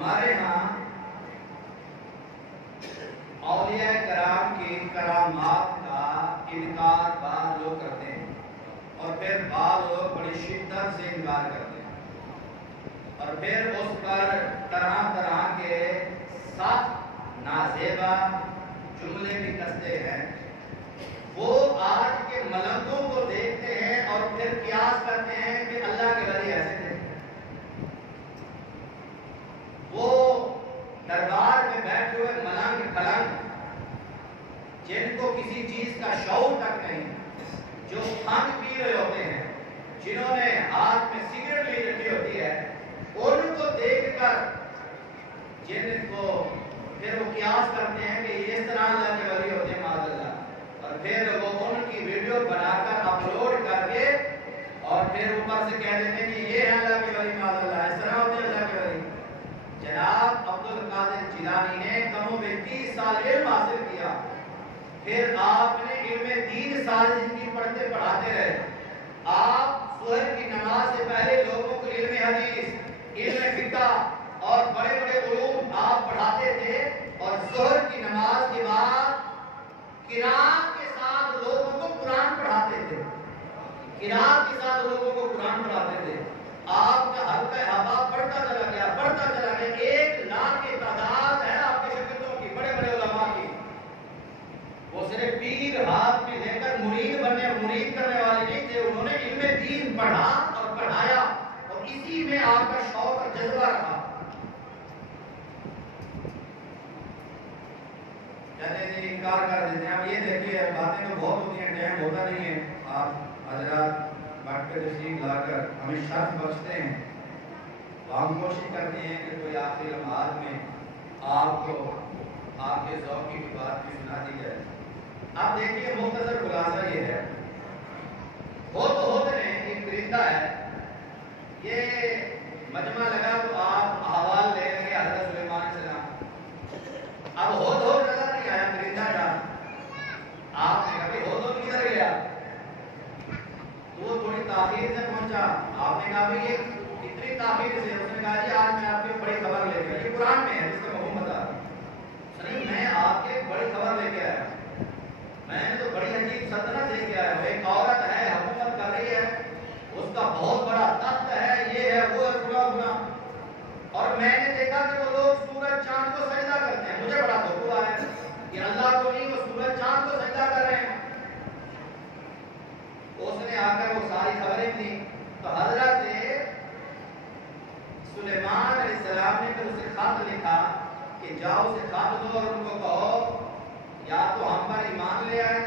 ہمارے ہاں اولیاء کرام کی کرامات کا انکار بعض لوگ کرتے ہیں اور پھر بعض لوگ بڑی شدت سے انکار کرتے ہیں اور پھر اس پر طرح طرح کے سخت نازیبا جملے بھی کستے ہیں. وہ آج کے ملنگوں کو دیکھتے ہیں اور پھر قیاس کرتے ہیں کہ اللہ کے ولی ایسے تھے. وہ دربار میں بیٹھے ہوئے ملنگ پلنگ جن کو کسی چیز کا شعور تک نہیں, جو خمر پی رہے ہوتے ہیں, جنہوں نے ہاتھ میں سگریٹ لی رکھی ہوتی ہے, ان کو دیکھ کر جن کو پھر وہ قیاس کرتے ہیں کہ یہ اس طرح اللہ کے ولی ہوتے ہیں معاذ اللہ, اور پھر وہ ان کی ویڈیو بنا کر اپلوڈ کر کے اور پھر اوپر سے کہہ دیتے ہیں کہ یہ ہے اللہ کے ولی معاذ اللہ, اس طرح ہوتے ہیں اللہ کے ولی. جناب عبدالقادر جیلانی نے کم و بیش 30 سال علم حاصل کیا, پھر آپ نے علم دین سال زندگی پڑھتے پڑھاتے رہے. آپ ظہر کی نماز سے پہلے لوگوں کو علم حدیث, علم فقہ اور بڑے بڑے علوم آپ پڑھاتے تھے, اور ظہر کی نماز کے بعد قرات کے ساتھ لوگوں کو قرآن پڑھاتے تھے. قرات کے ساتھ لوگوں کو قرآن پڑھاتے تھے. آپ کا حلقہ ہوا بڑھتا چلا گیا, بڑھتا چلا گیا. 1 لاکھ کی تعداد ہے آپ کے شاگردوں کی, بڑے بڑے علماء کی. وہ صرف پیر ہاتھ میں لے کر مرید کرنے والے نہیں تھے, انہوں نے علم دین پڑھا اور پڑھایا, اور اسی میں آپ کا شوق اور جذبہ رہا. کہتے ہیں انکار کر دیتے ہیں. اب یہ دیکھیے باتیں تو بہت ہوتی ہیں, ٹائم ہوتا نہیں ہے. آپ حضرات بٹ کے تشریف لا کر ہمیں شرط بخشتے ہیں, تو ہم کوشش کرتے ہیں کہ کوئی آخری لمحات میں آپ کو آپ کے ذوق کی بات بھی سنا دی جائے. اب دیکھیے مختصر خلاصہ یہ ہے, ہوتے نے ایک پرندہ ہے, یہ مجمع لگا تو آپ احوال لے لیں گے حضرت سلیمان علیہ السلام. اب ہو نظر نہیں آیا پرندہ کا, آپ نے کبھی ہو کدھر گیا, تو وہ تھوڑی تاخیر سے پہنچا. آپ نے کہا بھائی یہ اتنی تاخیر سے, اس نے کہا جی آج میں آپ کی بڑی خبر لے کے آیا. یہ قرآن میں ہے جس کا مفہوم بتا نہیں, میں آپ کی بڑی خبر لے کے آیا. میں نے تو بڑی عجیب سلطنت لے کے آیا ہوں. ایک عورت ہے, حکومت کر رہی ہے, اس کا بہت بڑا تخت ہے, یہ ہے وہ ہے فلاں, اور میں نے دیکھا کہ وہ لوگ سورج چاند کو سجدہ کرتے ہیں. مجھے بڑا دکھ ہوا ہے کہ اللہ کو نہیں, وہ سورج چاند کو سجدہ کر رہے ہیں. اس نے آ کر وہ ساری خبریں دی. تو حضرت سلیمان علیہ السلام نے پھر اسے خط لکھا کہ جاؤ اسے خط دو اور ان کو کہو یا تو ہم پر ایمان لے آئے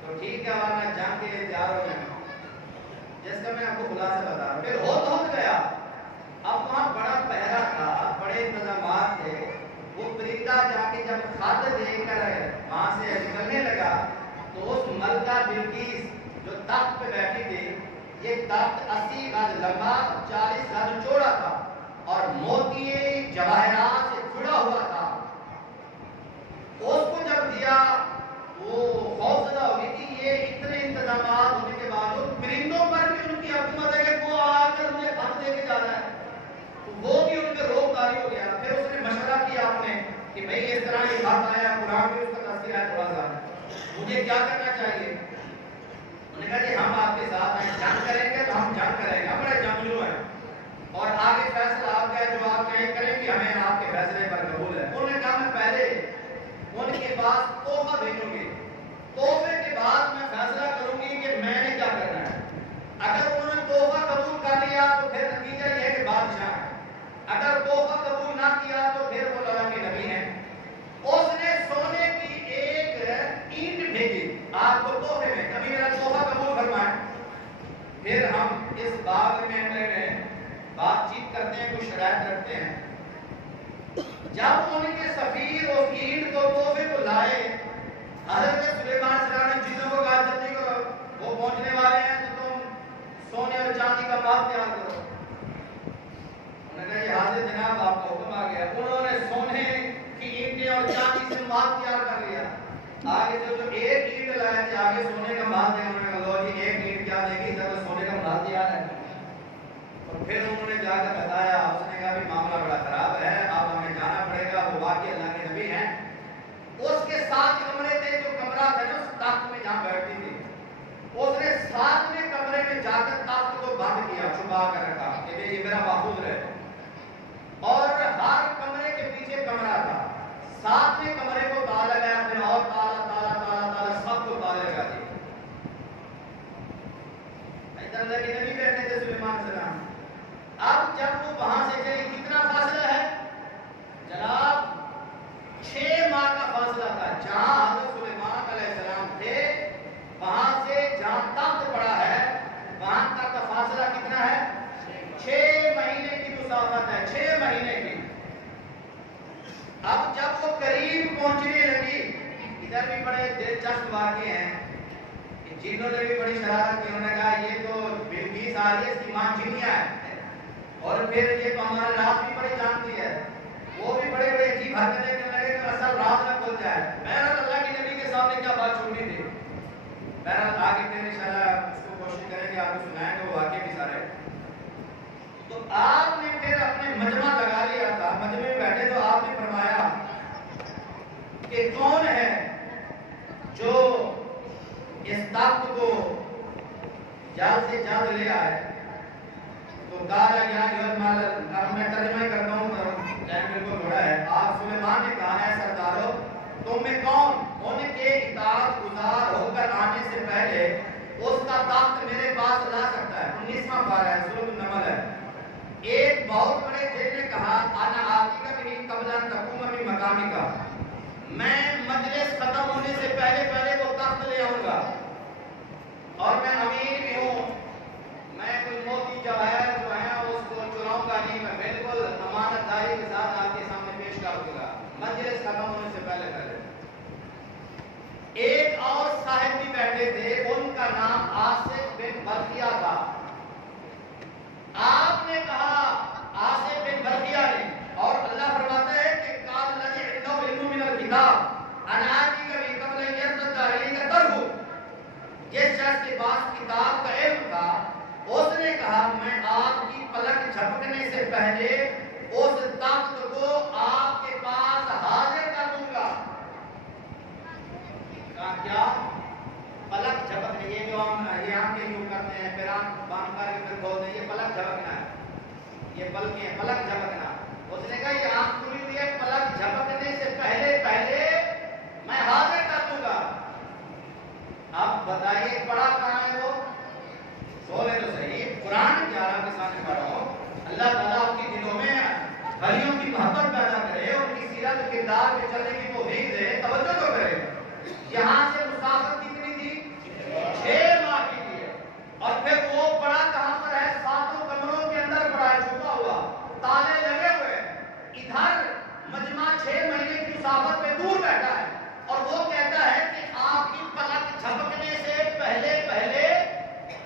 تو ٹھیک ہے, ورنہ جنگ کے لیے تیار ہو جائیں. جس کا میں آپ کو خلاصہ بتا رہا ہوں. پھر ہو گیا. اب وہاں بڑا پہرا تھا, بڑے انتظامات تھے. وہ پرندہ جا کے جب خط دے کر وہاں سے نکلنے لگا تو اس ملکہ بلقیس جو تخت پہ بیٹھی تھی, یہ تخت 80 گز لمبا 40 گز چوڑا تھا اور موتی جواہرات سے جڑا ہوا تھا. اس کو جب دیا وہ خوفزدہ ہو گئی کہ یہ اتنے انتظامات ہونے کے باوجود پرندوں پر بھی ان کی حکومت ہے کہ وہ آ کر مجھے خط دے کے جا رہا ہے, تو وہ بھی ان پہ روک داری ہو گیا. پھر اس نے مشورہ کیا آپ نے کہ بھئی اس طرح یہ خط آیا, قرآن بھی اس کا تفسیر ہے تھوڑا سا, مجھے کیا کرنا چاہیے. انہوں نے کہا کہ ہم آپ کے ساتھ ہیں, جنگ کریں گے تو ہم جنگ کریں گے, ہم بڑے جنگجو ہیں, اور آگے فیصلہ آپ کا ہے, جو آپ کہیں کریں گے ہمیں آپ کے فیصلے پر قبول ہے. انہوں نے کہا میں پہلے ان کے پاس تحفہ بھیجوں گی, تحفے کے بعد میں فیصلہ کروں گی کہ میں نے کیا کرنا ہے. اگر انہوں نے تحفہ قبول کر لیا تو پھر نتیجہ یہ ہے کہ بادشاہ ہے, اگر تحفہ قبول نہ کیا تو پھر وہ اللہ کے نبی ہیں. اس نے سونے کی ایک اینٹ بھیجی آپ کو تحفے میں, کبھی میرا تحفہ قبول فرمائیں. پھر ہم اس باغ میں اندر گئے, بات چیت کرتے ہیں, کچھ شرائط رکھتے ہیں. جب ان کے سفیر اور اینٹ کو تحفے کو لائے, حضرت سلیمان علیہ السلام نے چیزوں کو کہا جلدی کرو, وہ پہنچنے والے ہیں تو تم سونے اور چاندی کا مال تیار کرو. انہوں نے کہا یہ حاضر جناب آپ کا حکم آ گیا. انہوں نے سونے کی اینٹیں اور چاندی سے مال تیار کر لیا. آگے جو ایک اینٹ لائے تھے, آگے سونے کا مال دے. انہوں نے کہا لو جی ایک اینٹ کیا دے گی, ادھر سونے کا مال تیار ہے. اور پھر انہوں نے جا کر بتایا, اس نے کہا بھی معاملہ بڑا خراب مہینے کی. اب جب وہ قریب پہنچنے لگی، ادھر بھی بڑے دلچسپ واقعے ہیں کہ جنوں نے بھی بڑی شرارت کی. انہوں نے کہا یہ تو بلقیس آ رہی ہے، اس کی ماں جنیا ہے، اور پھر یہ تو ہمارا رات بھی بڑی جانتی ہے. وہ بھی بڑے بڑے عجیب حرکتیں کرنے لگے کہ اصل رات نہ کھل جائے. بہرحال اللہ کے نبی کے سامنے کیا بات چھوٹی تھی. بہرحال آگے پھر انشاءاللہ اس کو کوشش کریں گے آپ کو سنائیں گے وہ واقعے بھی سارے. تو آپ نے پھر اپنے مجمع لگا لیا تھا، مجمع میں بیٹھے تو آپ نے فرمایا کہ کون ہے جو اس تخت کو جلد سے جلد لے آئے. تو کہا گیا اب میں ترجمہ کرتا ہوں، ٹائم بالکل تھوڑا ہے. آپ سلیمان نے کہا ہے سردارو تم میں کون ان کے اطاعت گزار ہو کر آنے سے پہلے اس کا تخت میرے پاس لا سکتا ہے. 19واں پارہ ہے، سورۃ النمل ہے. ایک بہت بڑے شیخ نے کہا انا آتی کا بھی قبل ان تقوم من مقامی کا، میں مجلس ختم ہونے سے پہلے وہ تخت لے آؤں گا، اور میں امیر بھی ہوں، میں کوئی موتی جواہر جو ہے اس کو چراؤں گا نہیں، میں بالکل امانت داری کے ساتھ آپ کے سامنے پیش کر دوں گا مجلس ختم ہونے سے پہلے. ایک اور صاحب بھی بیٹھے تھے، ان کا نام آصف بن برقیہ تھا. آپ نے کہا آصف بن برقیہ نے، اور اللہ فرماتا ہے کہ قال الذی عنده علم من الکتاب انا آتی کا بھی قبل ان یرتد الیک طرفک، جس شخص کے پاس کتاب کا علم تھا اس نے کہا میں آپ کی پلک جھپکنے سے پہلے اس تخت کو آپ کے پاس حاضر کر دوں گا. کہا کیا؟ پلک جھپکنے، یہ جو ہم یہ آنکھیں یوں کرتے ہیں پھر آنکھ بند کر کے پھر کھولتے ہیں، یہ پلک جھپکنا ہے، یہ پلکیں ہیں، پلک جھپکنا. اس نے کہا یہ آنکھ کھلی ہوئی ہے، پلک جھپکنے سے پہلے میں حاضر کر دوں گا. اب بتائیے پڑھا کہاں ہے وہ؟ سولے تو صحیح قرآن کی آپ کے سامنے پڑھا ہوں. اللہ تعالیٰ آپ کے دلوں میں ولیوں کی محبت پیدا کرے، ان کی سیرت کردار پہ چلنے کی توفیق دے، توجہ تو کرے. یہاں سے مسافت کتنی تھی؟ 6 ماہ کی تھی. اور پھر وہ پڑا کہاں پر ہے؟ 7 کمروں کے اندر پڑا ہے، چھپا ہوا، تالے لگے ہوئے. ادھر مجمع 6 مہینے کی مسافت پہ دور بیٹھا ہے، اور وہ کہتا ہے کہ آپ کی پلک جھپکنے سے پہلے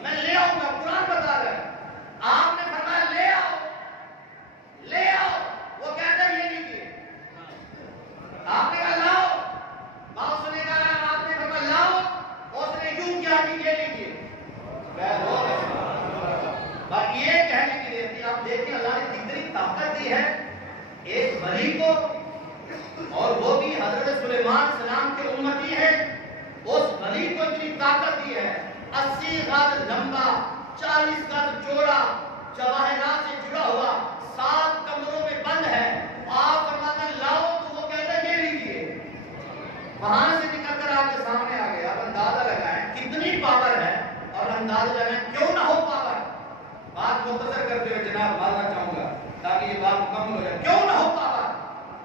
میں لے آؤں گا. قرآن بتا رہا ہے. آپ نے فرمایا لے آؤ. وہ کہتا ہے یہ نہیں کیے. آپ نے کہا لاؤ. باؤ نے کہا آپ نے فرمایا لاؤ. اس نے یوں کیا کہ یہ نہیں کیے. بات یہ کہنے کی دیتی. آپ دیکھیں اللہ نے کتنی طاقت دی ہے ایک ولی کو، اور وہ بھی حضرت سلیمان سلام کے امتی ہے. اس ولی کو اتنی طاقت دی ہے. 80 گز لمبا، 40 گز چوڑا، جواہرات سے جڑا ہوا، 7 کمروں میں بند ہے. آپ فرماتے ہیں لاؤ تو وہ کہتا ہے یہ لیجیے. وہاں سے نکل کر آپ کے سامنے آ گیا. اب اندازہ لگائیں کتنی پاور ہے، اور اندازہ لگائیں کیوں نہ ہو پاور. بات مختصر کرتے ہوئے جناب بھاگنا چاہوں گا تاکہ یہ بات مکمل ہو جائے. کیوں نہ ہو پاور.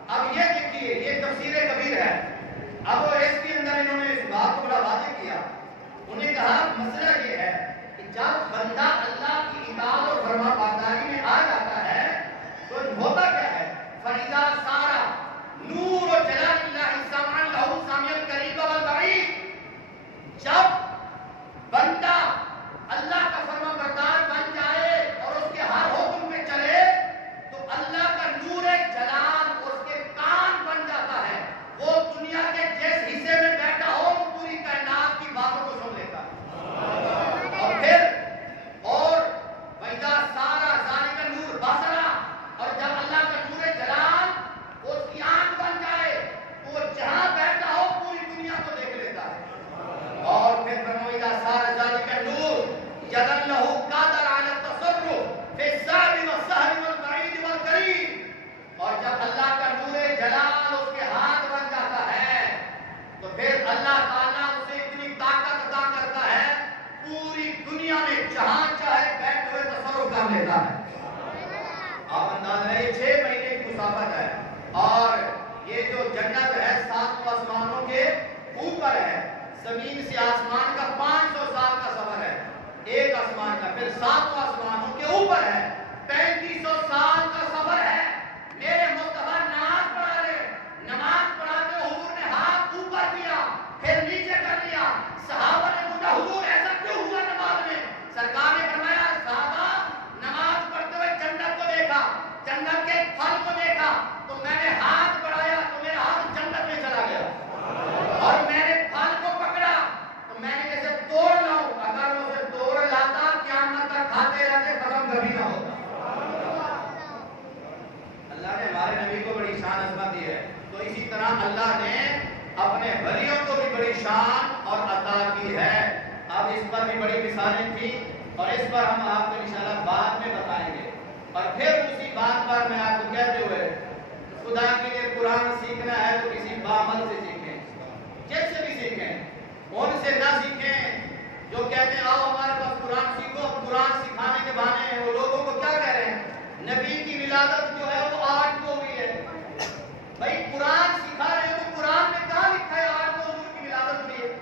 اب یہ دیکھیے یہ تفسیر کبیر ہے. اب اس کے اندر انہوں نے اس بات کو بڑا واضح کیا. انہیں کہا مسئلہ یہ ہے کہ جب بندہ اللہ کی اطاعت اور فرما برداری میں آ جاتا ہے تو ہوتا کیا ہے؟ فَإِذَا صَارَ نُورُ جَلَالِ اللَّهِ سَمْعًا لَهُ سَامِعًا قَرِيبًا وَبَعِيدًا. جب بندہ اللہ کا فرما بردار بن جائے اور اس کے ہر حکم میں چلے تو اللہ کا نور جلال اس کے کان بن جاتا ہے. وہ دنیا کے جس حصے میں بیٹھا ہو وہ پوری کائنات کی باتوں کو سن لیتا ہے. اور پھر اور وَإِذَا صَارَ ذَلِكَ النُّورُ بَصَرًا، اور جب اللہ کا نور جلال اس کی آنکھ بن جائے تو وہ جہاں بیٹھا ہو پوری دنیا کو دیکھ لیتا ہے. اور پھر وَإِذَا صَارَ ذَلِكَ النُّورُ يَدًا لَهُ قَادِرًا عَلَى التَّصَرُّفِ فِي الصَّعْبِ وَالسَّهْلِ وَالْبَعِيدِ وَالْقَرِيبِ. اور جب اللہ کا نور جلال اس کے ہاتھ بن جاتا ہے تو پھر اللہ تعالیٰ اسے اتنی طاقت عطا کرتا ہے پوری دنیا میں جہاں چاہے بیٹھے ہوئے تصرف کر لیتا ہے. آپ انداز رہے 6 مہینے کی مسافت ہے، اور یہ جو جنت ہے 7 آسمانوں کے اوپر ہے. زمین سے آسمان کا 500 سال کا سفر ہے ایک آسمان کا. پھر 7 آسمانوں کے اوپر ہے 3500 سال کا سفر ہے. اللہ نے ہمارے نبی کو بڑی شان عظمت دی ہے، تو اسی طرح اللہ نے اپنے ولیوں کو بھی بڑی شان اور عطا کی ہے۔ اب اس پر بھی بڑی مثالیں تھیں اور اس پر ہم آپ کو انشاءاللہ بعد میں بتائیں گے۔ اور پھر اسی بات پر میں آپ کو کہتے ہوئے، خدا کے لیے قرآن سیکھنا ہے تو کسی باعمل سے سیکھیں، جس سے بھی سیکھیں، ان سے نہ سیکھیں جو کہتے ہیں آؤ ہمارے پاس قرآن سیکھو۔ قرآن سکھانے کے بہانے ہیں وہ لوگوں کو کیا کہہ رہے ہیں؟ نبی کی ولادت جو ہے وہ 8 کو ہوئی ہے۔ بھائی قرآن سکھا رہے ہو تو قرآن میں کہاں لکھا ہے 8 کو حضور کی ولادت ہوئی ہے؟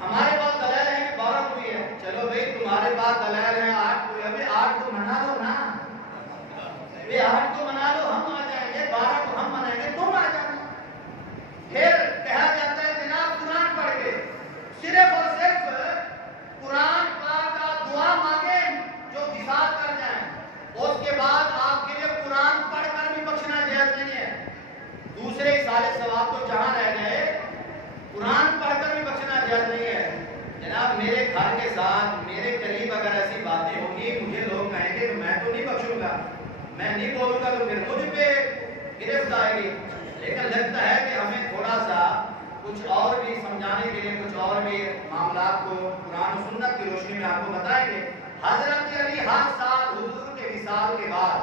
ہمارے پاس دلائل ہے کہ 12 کو ہوئی ہے۔ چلو بھائی تمہارے پاس دلائل ہے 8 کو، ابھی 8 کو منا لو نا، ابھی 8 کو منا لو، ہم آ جائیں گے، 12 کو ہم منائیں گے، تم آ جانا۔ پھر کہا جاتا ہے جناب قرآن پڑھ کے صرف اور صرف قرآن پاک کا دعا مانگیں جو وصال کر جائیں، اس کے بعد آپ کے لیے قرآن پڑھ کر بھی بخشنا جائز نہیں ہے۔ دوسرے اصالے ثواب تو جہاں رہ گئے، قرآن پڑھ کر بھی بخشنا جائز نہیں ہے۔ جناب میرے گھر کے ساتھ میرے قریب اگر ایسی باتیں ہوں گی، مجھے لوگ کہیں گے کہ میں تو نہیں بخشوں گا، میں نہیں بولوں گا تو پھر مجھ پہ گرفت آئے گی۔ لیکن لگتا ہے کہ ہمیں تھوڑا سا کچھ اور بھی سمجھانے کے لیے کچھ اور بھی معاملات کو قرآن و سنت کی روشنی میں آپ کو بتائیں گے۔ حضرت علی ہر سال حضور کے وصال کے بعد،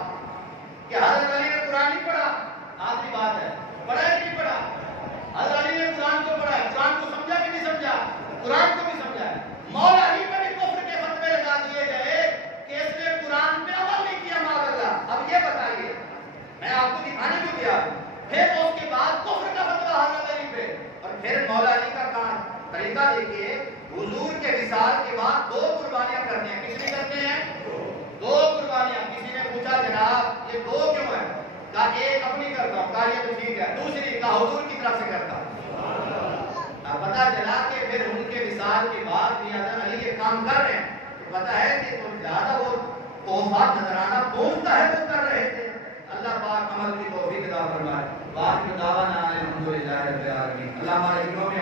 کہ حضرت علی نے قرآن نہیں پڑھا، آخری بات ہے، پڑھا ہے نہیں پڑھا؟ حضرت علی نے قرآن کو پڑھا ہے، قرآن کو سمجھا کہ نہیں سمجھا؟ قرآن کو بھی سمجھا ہے۔ مولا علی پہ بھی کفر کے فتوے لگا دیے گئے کہ اس نے قرآن پہ عمل نہیں کیا، معاذ اللہ۔ اب یہ بتائیے، میں آپ کو دکھانے کو گیا، پھر اس کے بعد کفر کا فتویٰ حضرت علی پہ، اور پھر مولا علی کا کام طریقہ دیکھیے، حضور کے وصال کے بعد 2 قربانیاں کرتے ہیں۔ کس نے کرتے ہیں؟ 2 قربانیاں۔ کسی نے پوچھا جناب یہ 2 کیوں ہیں؟ کہا ایک اپنی کرتا ہوں، کہا یہ تو ٹھیک ہے، دوسری کہا حضور کی طرف سے کرتا ہوں۔ اب پتہ چلا کہ پھر ان کے وصال کے بعد بھی حضرت علی یہ کام کر رہے ہیں، تو پتہ ہے کہ تو زیادہ وہ توفات نظرانہ پہنچتا ہے وہ کر رہے تھے۔ اللہ پاک عمل کی توفیق عطا فرمائے۔ باقی دعوانا الحمدللہ رب العالمین۔ اللہ ہمارے دلوں میں